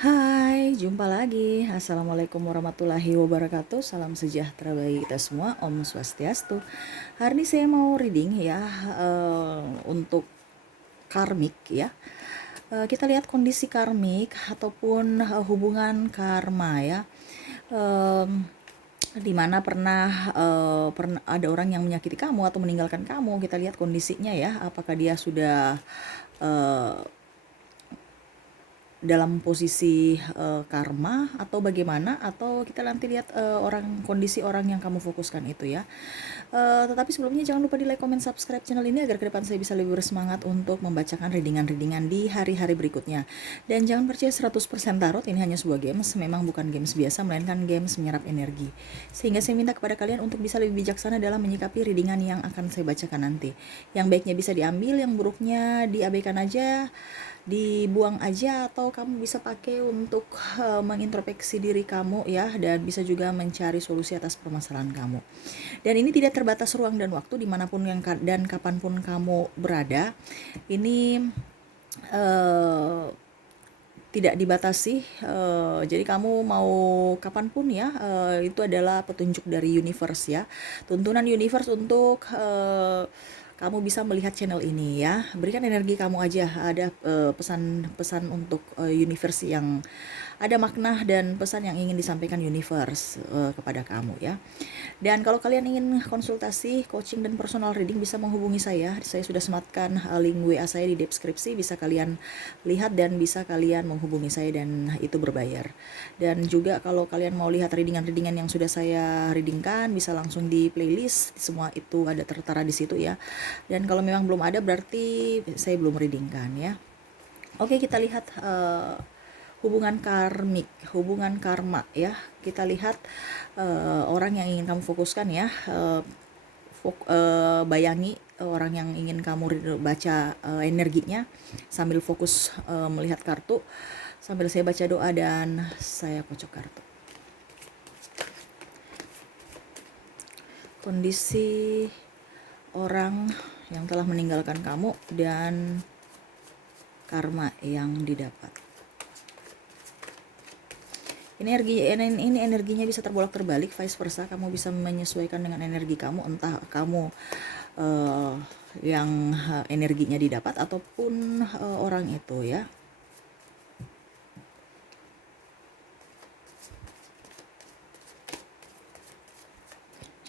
Hai, jumpa lagi. Assalamualaikum warahmatullahi wabarakatuh. Salam sejahtera bagi kita semua. Om Swastiastu. Hari ini saya mau reading ya untuk karmik ya. Kita lihat kondisi karmik ataupun hubungan karma ya. Di mana pernah ada orang yang menyakiti kamu atau meninggalkan kamu. Kita lihat kondisinya ya. Apakah dia sudah eh, dalam posisi karma atau bagaimana, atau kita nanti lihat kondisi orang yang kamu fokuskan itu ya. Tetapi sebelumnya jangan lupa di like, comment, subscribe channel ini agar ke depan saya bisa lebih bersemangat untuk membacakan readingan-readingan di hari-hari berikutnya. Dan jangan percaya 100% tarot ini hanya sebuah games, memang bukan games biasa melainkan games menyerap energi. Sehingga saya minta kepada kalian untuk bisa lebih bijaksana dalam menyikapi readingan yang akan saya bacakan nanti. Yang baiknya bisa diambil, yang buruknya diabaikan aja, dibuang aja, atau kamu bisa pakai untuk mengintrospeksi diri kamu ya, dan bisa juga mencari solusi atas permasalahan kamu. Dan ini tidak terbatas ruang dan waktu, dimanapun dan kapanpun kamu berada. Ini tidak dibatasi, jadi kamu mau kapanpun ya, itu adalah petunjuk dari universe ya, tuntunan universe untuk kamu bisa melihat channel ini ya. Berikan energi kamu aja, ada pesan-pesan untuk universe yang ada makna dan pesan yang ingin disampaikan universe kepada kamu ya. Dan kalau kalian ingin konsultasi, coaching, dan personal reading, bisa menghubungi saya. Saya sudah sematkan link WA saya di deskripsi, bisa kalian lihat dan bisa kalian menghubungi saya, dan itu berbayar. Dan juga kalau kalian mau lihat readingan-readingan yang sudah saya readingkan, bisa langsung di playlist, semua itu ada tertera di situ ya. Dan kalau memang belum ada, berarti saya belum readingkan ya. Oke, kita lihat hubungan karmik, hubungan karma ya. Kita lihat orang yang ingin kamu fokuskan ya. Bayangi orang yang ingin kamu baca energinya sambil fokus melihat kartu, sambil saya baca doa dan saya kocok kartu. Kondisi orang yang telah meninggalkan kamu dan karma yang didapat. Ini energinya bisa terbolak-terbalik, vice versa. Kamu bisa menyesuaikan dengan energi kamu, entah kamu yang energinya didapat ataupun orang itu ya.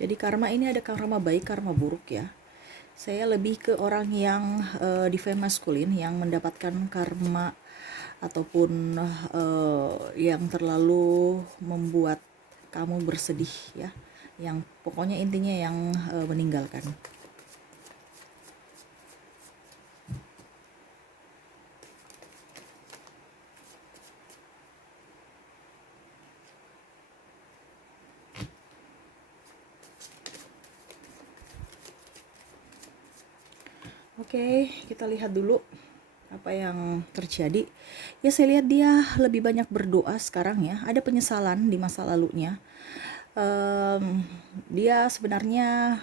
Jadi karma ini ada karma baik, karma buruk ya. Saya lebih ke orang yang divine masculine yang mendapatkan karma ataupun yang terlalu membuat kamu bersedih ya, yang pokoknya intinya yang meninggalkan. Oke, kita lihat dulu apa yang terjadi. Ya, saya lihat dia lebih banyak berdoa sekarang ya. Ada penyesalan di masa lalunya. Dia sebenarnya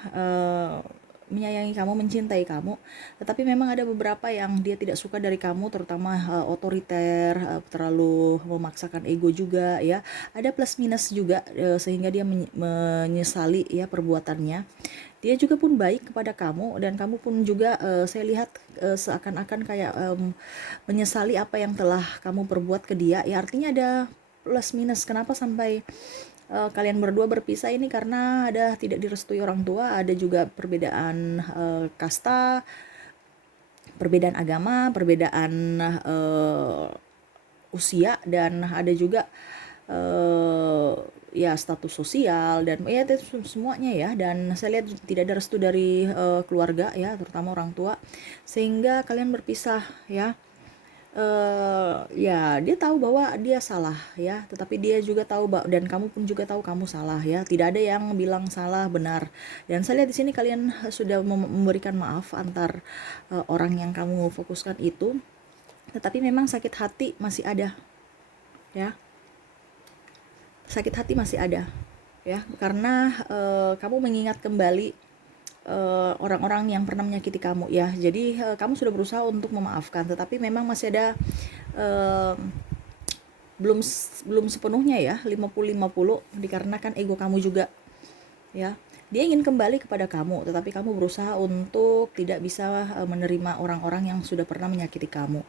menyayangi kamu, mencintai kamu, tetapi memang ada beberapa yang dia tidak suka dari kamu, terutama otoriter, terlalu memaksakan ego juga ya. Ada plus minus juga, sehingga dia menyesali ya perbuatannya. Dia juga pun baik kepada kamu, dan kamu pun juga saya lihat seakan-akan kayak menyesali apa yang telah kamu perbuat ke dia ya. Artinya ada plus minus. Kenapa sampai kalian berdua berpisah ini? Karena ada tidak direstui orang tua, ada juga perbedaan kasta, perbedaan agama, perbedaan usia, dan ada juga ya status sosial, dan ya itu semuanya ya. Dan saya lihat tidak ada restu dari keluarga ya, terutama orang tua, sehingga kalian berpisah ya. Ya dia tahu bahwa dia salah ya, tetapi dia juga tahu dan kamu pun juga tahu kamu salah ya. Tidak ada yang bilang salah benar. Dan saya lihat di sini kalian sudah memberikan maaf antar orang yang kamu fokuskan itu, tetapi memang sakit hati masih ada ya. Sakit hati masih ada ya, karena kamu mengingat kembali orang-orang yang pernah menyakiti kamu ya. Jadi kamu sudah berusaha untuk memaafkan, tetapi memang masih ada belum sepenuhnya ya 50-50, dikarenakan ego kamu juga ya. Dia ingin kembali kepada kamu, tetapi kamu berusaha untuk tidak bisa menerima orang-orang yang sudah pernah menyakiti kamu.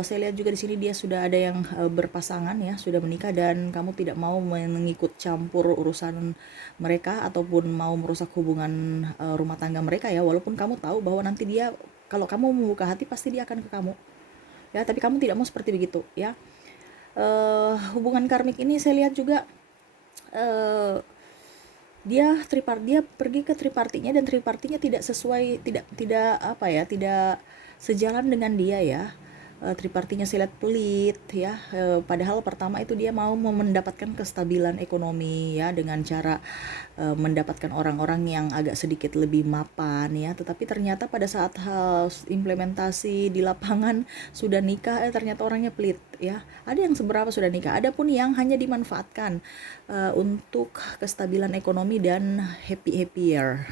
Saya lihat juga di sini dia sudah ada yang berpasangan ya, sudah menikah, dan kamu tidak mau mengikut campur urusan mereka ataupun mau merusak hubungan rumah tangga mereka ya, walaupun kamu tahu bahwa nanti dia, kalau kamu membuka hati pasti dia akan ke kamu ya, tapi kamu tidak mau seperti begitu ya. Hubungan karmik ini saya lihat juga uh, dia pergi ke tripartinya, dan tripartinya tidak sesuai, tidak apa ya, tidak sejalan dengan dia ya. Tripartinya saya lihat pelit ya, padahal pertama itu dia mau mendapatkan kestabilan ekonomi ya, dengan cara mendapatkan orang-orang yang agak sedikit lebih mapan ya, tetapi ternyata pada saat implementasi di lapangan sudah nikah, ternyata orangnya pelit ya. Ada yang seberapa sudah nikah, ada pun yang hanya dimanfaatkan untuk kestabilan ekonomi dan happier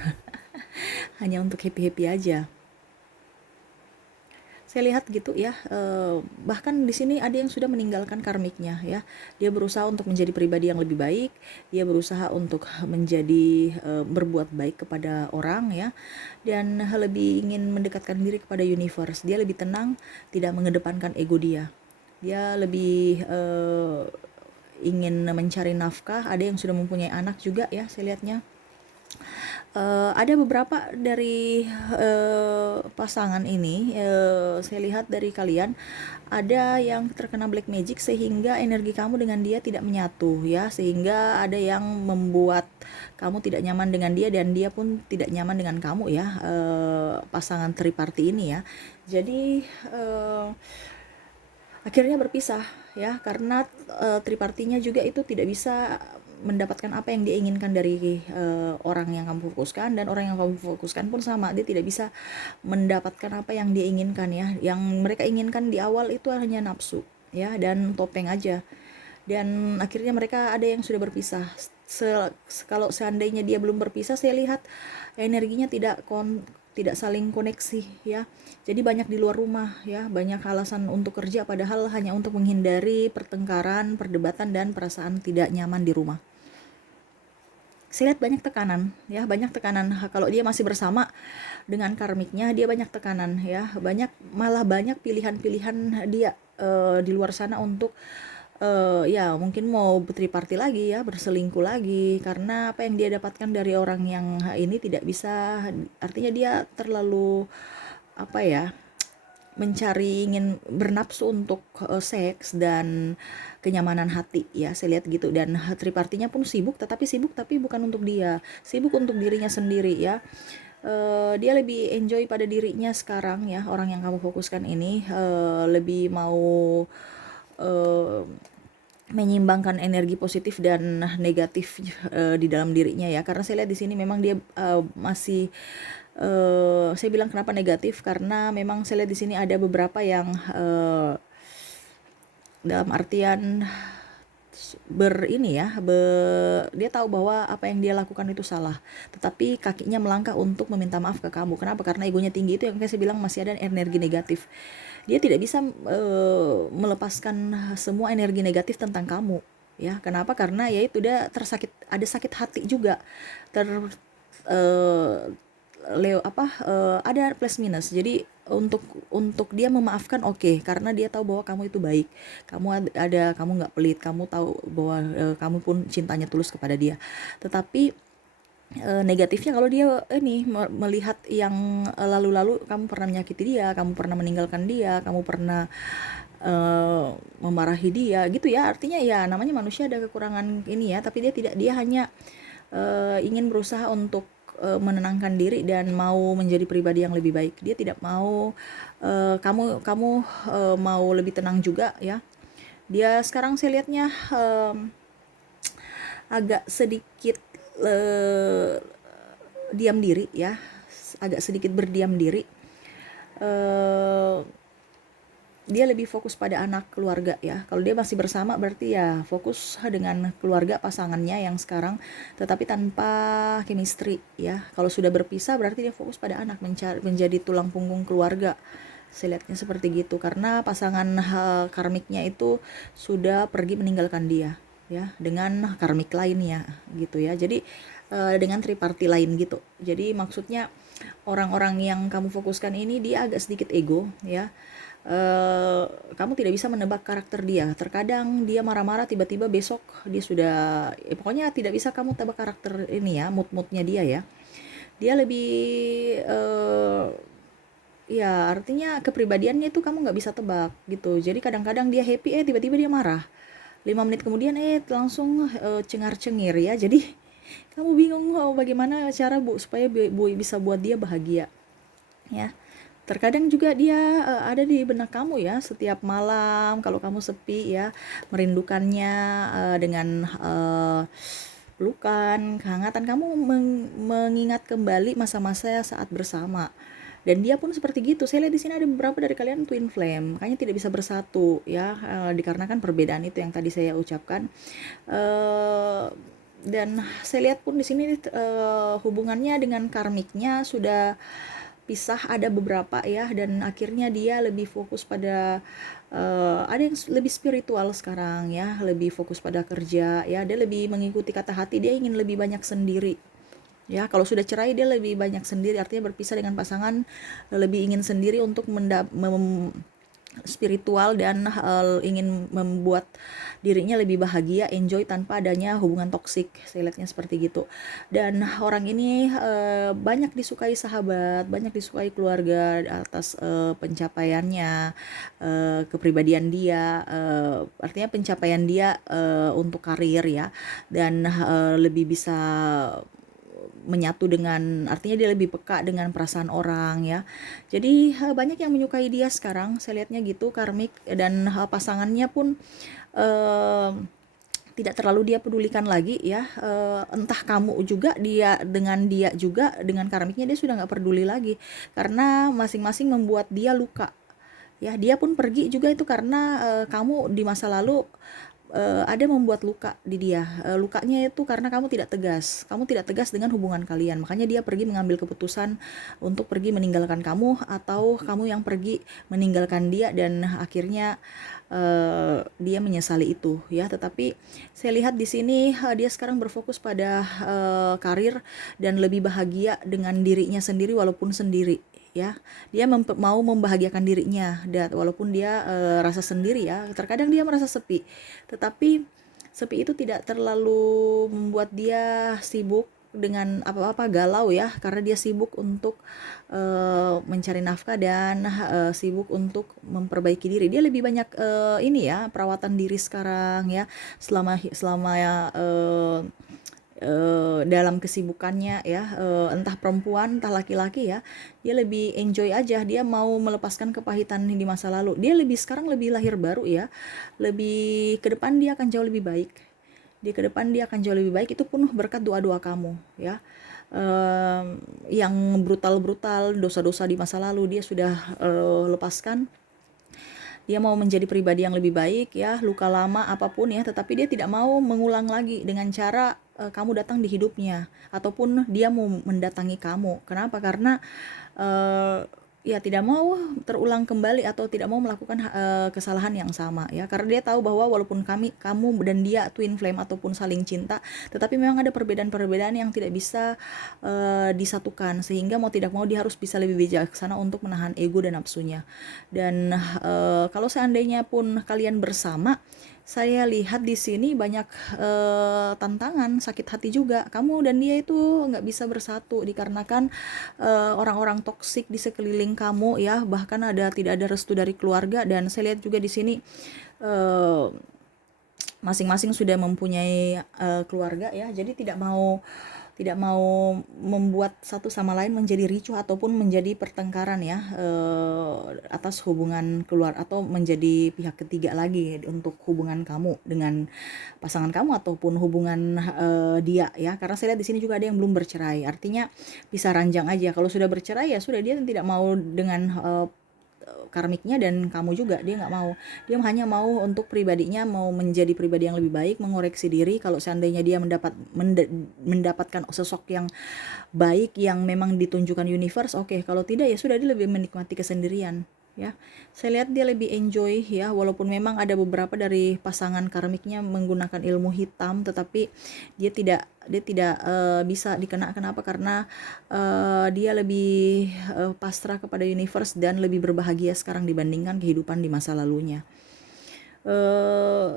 hanya untuk happy aja. Saya lihat gitu ya, bahkan di sini ada yang sudah meninggalkan karmiknya ya. Dia berusaha untuk menjadi pribadi yang lebih baik, dia berusaha untuk menjadi berbuat baik kepada orang ya, dan lebih ingin mendekatkan diri kepada universe. Dia lebih tenang, tidak mengedepankan ego dia. Dia lebih ingin mencari nafkah. Ada yang sudah mempunyai anak juga ya, saya lihatnya. Ada beberapa dari pasangan ini, saya lihat dari kalian ada yang terkena black magic sehingga energi kamu dengan dia tidak menyatu ya, sehingga ada yang membuat kamu tidak nyaman dengan dia dan dia pun tidak nyaman dengan kamu ya, pasangan triparti ini ya. Jadi akhirnya berpisah ya, karena tripartinya juga itu tidak bisa mendapatkan apa yang dia inginkan dari orang yang kamu fokuskan, dan orang yang kamu fokuskan pun sama, dia tidak bisa mendapatkan apa yang dia inginkan ya. Yang mereka inginkan di awal itu hanya nafsu ya, dan topeng aja, dan akhirnya mereka ada yang sudah berpisah. Kalau seandainya dia belum berpisah, saya lihat energinya tidak saling koneksi ya. Jadi banyak di luar rumah ya, banyak alasan untuk kerja padahal hanya untuk menghindari pertengkaran, perdebatan, dan perasaan tidak nyaman di rumah. Saya lihat banyak tekanan ya, banyak tekanan. Kalau dia masih bersama dengan karmiknya, dia banyak tekanan ya, malah banyak pilihan-pilihan dia di luar sana untuk ya mungkin mau triparty lagi ya, berselingkuh lagi, karena apa yang dia dapatkan dari orang yang ini tidak bisa, artinya dia terlalu apa ya, ingin bernafsu untuk seks dan kenyamanan hati ya, saya lihat gitu. Dan tripartinya pun sibuk tapi bukan untuk dia, sibuk untuk dirinya sendiri ya. Dia lebih enjoy pada dirinya sekarang ya, orang yang kamu fokuskan ini lebih mau menyimbangkan energi positif dan negatif di dalam dirinya ya, karena saya lihat di sini memang dia masih saya bilang kenapa negatif, karena memang saya lihat di sini ada beberapa yang dalam artian dia tahu bahwa apa yang dia lakukan itu salah, tetapi kakinya melangkah untuk meminta maaf ke kamu. Kenapa? Karena egonya tinggi, itu yang saya bilang masih ada energi negatif. Dia tidak bisa melepaskan semua energi negatif tentang kamu ya. Kenapa? Karena ya itu dia ada sakit hati juga, ada plus minus. Jadi untuk dia memaafkan oke, karena dia tahu bahwa kamu itu baik, kamu nggak pelit, kamu tahu bahwa kamu pun cintanya tulus kepada dia. Tetapi negatifnya kalau dia melihat yang lalu-lalu, kamu pernah menyakiti dia, kamu pernah meninggalkan dia, kamu pernah memarahi dia gitu ya. Artinya ya namanya manusia ada kekurangan ini ya, tapi dia hanya ingin berusaha untuk menenangkan diri dan mau menjadi pribadi yang lebih baik. Dia tidak mau kamu mau lebih tenang juga ya. Dia sekarang saya lihatnya agak sedikit diam diri ya, agak sedikit berdiam diri. Dia lebih fokus pada anak, keluarga ya. Kalau dia masih bersama berarti ya fokus dengan keluarga pasangannya yang sekarang, tetapi tanpa chemistry ya. Kalau sudah berpisah berarti dia fokus pada anak, menjadi tulang punggung keluarga Saya lihatnya seperti gitu karena pasangan karmiknya itu sudah pergi meninggalkan dia ya dengan karmik lainnya gitu ya. Jadi dengan triparty lain gitu. Jadi maksudnya orang-orang yang kamu fokuskan ini dia agak sedikit ego ya. Kamu tidak bisa menebak karakter dia. Terkadang dia marah-marah, tiba-tiba besok dia sudah, pokoknya tidak bisa kamu tebak karakter ini ya, mood-moodnya dia ya. Dia lebih ya artinya kepribadiannya itu kamu nggak bisa tebak gitu. Jadi kadang-kadang dia happy, tiba-tiba dia marah. 5 menit kemudian langsung cengar-cengir ya. Jadi kamu bingung bagaimana cara supaya bisa buat dia bahagia ya. Terkadang juga dia ada di benak kamu ya, setiap malam kalau kamu sepi ya, merindukannya dengan pelukan, kehangatan, kamu mengingat kembali masa-masa saat bersama. Dan dia pun seperti gitu. Saya lihat di sini ada beberapa dari kalian twin flame, makanya tidak bisa bersatu ya, dikarenakan perbedaan itu yang tadi saya ucapkan. Dan saya lihat pun di sini hubungannya dengan karmiknya sudah pisah, ada beberapa ya, dan akhirnya dia lebih fokus pada ada yang lebih spiritual sekarang ya, lebih fokus pada kerja ya, dia lebih mengikuti kata hati, dia ingin lebih banyak sendiri ya. Kalau sudah cerai dia lebih banyak sendiri, artinya berpisah dengan pasangan, lebih ingin sendiri untuk spiritual dan ingin membuat dirinya lebih bahagia, enjoy tanpa adanya hubungan toksik. Saya lihatnya seperti gitu. Dan orang ini banyak disukai sahabat, banyak disukai keluarga atas pencapaiannya, kepribadian dia, artinya pencapaian dia untuk karir ya, dan lebih bisa menyatu dengan, artinya dia lebih peka dengan perasaan orang ya. Jadi banyak yang menyukai dia sekarang, saya lihatnya gitu karmik. Dan pasangannya pun tidak terlalu dia pedulikan lagi ya. Entah kamu juga, dia juga dengan karmiknya dia sudah nggak peduli lagi, karena masing-masing membuat dia luka ya. Dia pun pergi juga itu karena kamu di masa lalu ada membuat luka di dia. Lukanya itu karena kamu tidak tegas dengan hubungan kalian, makanya dia pergi mengambil keputusan untuk pergi meninggalkan kamu, atau kamu yang pergi meninggalkan dia, dan akhirnya dia menyesali itu ya. Tetapi saya lihat di sini dia sekarang berfokus pada karir dan lebih bahagia dengan dirinya sendiri walaupun sendiri ya. Dia mau membahagiakan dirinya, walaupun dia rasa sendiri ya. Terkadang dia merasa sepi, tetapi sepi itu tidak terlalu membuat dia sibuk dengan apa-apa, galau ya, karena dia sibuk untuk mencari nafkah dan sibuk untuk memperbaiki diri. Dia lebih banyak ini ya, perawatan diri sekarang ya, selama dalam kesibukannya ya, entah perempuan entah laki-laki ya, dia lebih enjoy aja, dia mau melepaskan kepahitan di masa lalu. Dia sekarang lebih lahir baru ya, lebih ke depan dia akan jauh lebih baik. Itu pun berkat doa-doa kamu ya. Yang brutal-brutal, dosa-dosa di masa lalu dia sudah lepaskan. Dia mau menjadi pribadi yang lebih baik ya, luka lama apapun ya, tetapi dia tidak mau mengulang lagi dengan cara kamu datang di hidupnya, ataupun dia mau mendatangi kamu. Kenapa? Karena ya tidak mau terulang kembali, atau tidak mau melakukan kesalahan yang sama ya, karena dia tahu bahwa walaupun kamu dan dia twin flame ataupun saling cinta, tetapi memang ada perbedaan-perbedaan yang tidak bisa disatukan, sehingga mau tidak mau dia harus bisa lebih bijaksana untuk menahan ego dan nafsunya. Dan kalau seandainya pun kalian bersama, saya lihat di sini banyak tantangan, sakit hati juga. Kamu dan dia itu nggak bisa bersatu dikarenakan orang-orang toksik di sekeliling kamu ya. Bahkan tidak ada restu dari keluarga. Dan saya lihat juga di sini masing-masing sudah mempunyai keluarga ya. Jadi tidak mau membuat satu sama lain menjadi ricuh ataupun menjadi pertengkaran ya, atas hubungan keluar, atau menjadi pihak ketiga lagi untuk hubungan kamu dengan pasangan kamu ataupun hubungan dia ya. Karena saya lihat di sini juga ada yang belum bercerai, artinya bisa ranjang aja. Kalau sudah bercerai ya sudah, dia tidak mau dengan karmiknya, dan kamu juga dia nggak mau. Dia hanya mau untuk pribadinya, mau menjadi pribadi yang lebih baik, mengoreksi diri. Kalau seandainya dia mendapatkan sosok yang baik yang memang ditunjukkan universe, oke. Kalau tidak ya sudah, dia lebih menikmati kesendirian ya. Saya lihat dia lebih enjoy ya, walaupun memang ada beberapa dari pasangan karmiknya menggunakan ilmu hitam, tetapi dia tidak bisa dikena. Kenapa? Karena dia lebih pasrah kepada universe dan lebih berbahagia sekarang dibandingkan kehidupan di masa lalunya.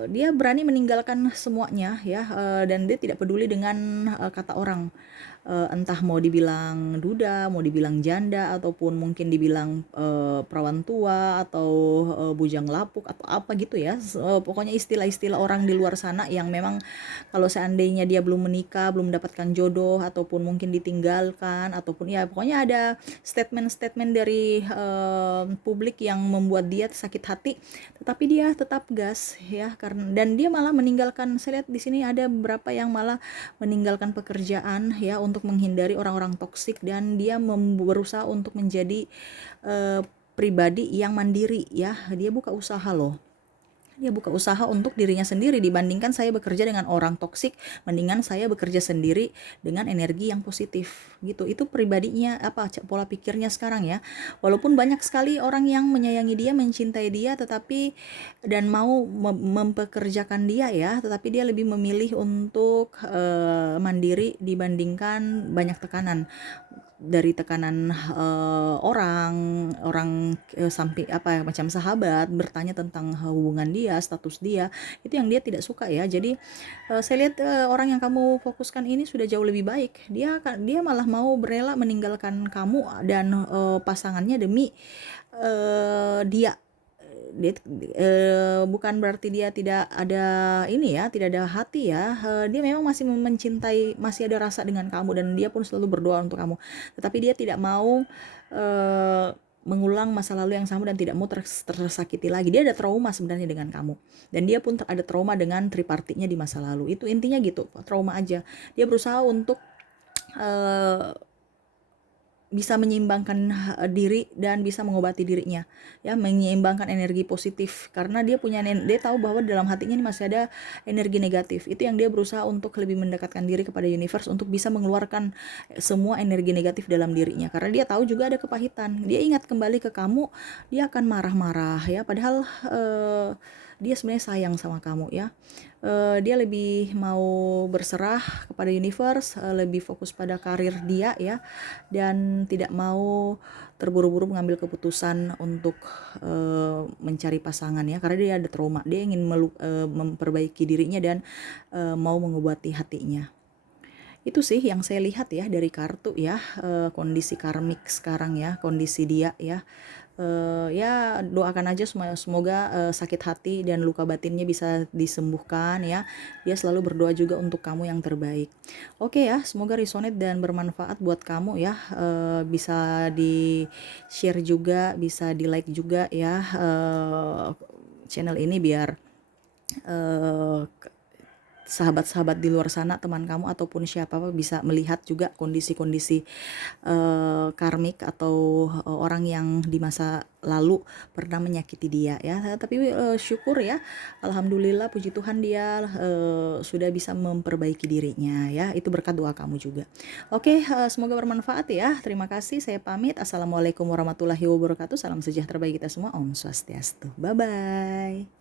Dia berani meninggalkan semuanya ya, dan dia tidak peduli dengan kata orang. Entah mau dibilang duda, mau dibilang janda, ataupun mungkin dibilang perawan tua, atau bujang lapuk, atau apa gitu ya. Pokoknya istilah-istilah orang di luar sana yang memang kalau seandainya dia belum menikah, belum mendapatkan jodoh, ataupun mungkin ditinggalkan, ataupun ya pokoknya ada statement-statement dari publik yang membuat dia sakit hati, tetapi dia tetap gas ya. Dan dia malah meninggalkan, saya lihat di sini ada beberapa yang malah meninggalkan pekerjaan ya untuk menghindari orang-orang toksik, dan dia berusaha untuk menjadi pribadi yang mandiri ya. Dia buka usaha loh. Dia buka usaha untuk dirinya sendiri. Dibandingkan saya bekerja dengan orang toksik, mendingan saya bekerja sendiri dengan energi yang positif gitu. Itu pribadinya, pola pikirnya sekarang ya. Walaupun banyak sekali orang yang menyayangi dia, mencintai dia, tetapi dan mau mempekerjakan dia ya, tetapi dia lebih memilih untuk mandiri dibandingkan banyak tekanan, dari tekanan orang orang sampai macam sahabat bertanya tentang hubungan dia, status dia. Itu yang dia tidak suka ya. Jadi saya lihat orang yang kamu fokuskan ini sudah jauh lebih baik. Dia malah mau rela meninggalkan kamu dan pasangannya demi dia. Bukan berarti dia tidak ada ini ya, tidak ada hati ya. Dia memang masih mencintai, masih ada rasa dengan kamu, dan dia pun selalu berdoa untuk kamu. Tetapi dia tidak mau mengulang masa lalu yang sama, dan tidak mau tersakiti lagi. Dia ada trauma sebenarnya dengan kamu, dan dia pun ada trauma dengan tripartitnya di masa lalu. Itu intinya gitu, trauma aja. Dia berusaha untuk bisa menyeimbangkan diri dan bisa mengobati dirinya ya, menyeimbangkan energi positif, karena dia tahu bahwa dalam hatinya ini masih ada energi negatif. Itu yang dia berusaha untuk lebih mendekatkan diri kepada universe untuk bisa mengeluarkan semua energi negatif dalam dirinya, karena dia tahu juga ada kepahitan. Dia ingat kembali ke kamu, dia akan marah-marah ya, padahal dia sebenarnya sayang sama kamu ya. Dia lebih mau berserah kepada universe, lebih fokus pada karir dia ya, dan tidak mau terburu-buru mengambil keputusan untuk mencari pasangan ya, karena dia ada trauma. Dia ingin memperbaiki dirinya dan mau mengobati hatinya. Itu sih yang saya lihat ya dari kartu ya, kondisi karmik sekarang ya, kondisi dia ya. Ya doakan aja semoga sakit hati dan luka batinnya bisa disembuhkan ya. Dia selalu berdoa juga untuk kamu yang terbaik. Oke ya, semoga resonate dan bermanfaat buat kamu ya. Bisa di share juga, bisa di like juga ya channel ini, biar sahabat-sahabat di luar sana, teman kamu ataupun siapa bisa melihat juga kondisi-kondisi karmik atau orang yang di masa lalu pernah menyakiti dia ya. Tapi syukur ya, alhamdulillah, puji Tuhan, dia sudah bisa memperbaiki dirinya ya. Itu berkat doa kamu juga. Oke, semoga bermanfaat ya. Terima kasih, saya pamit. Assalamualaikum warahmatullahi wabarakatuh. Salam sejahtera bagi kita semua. Om Swastiastu. Bye bye.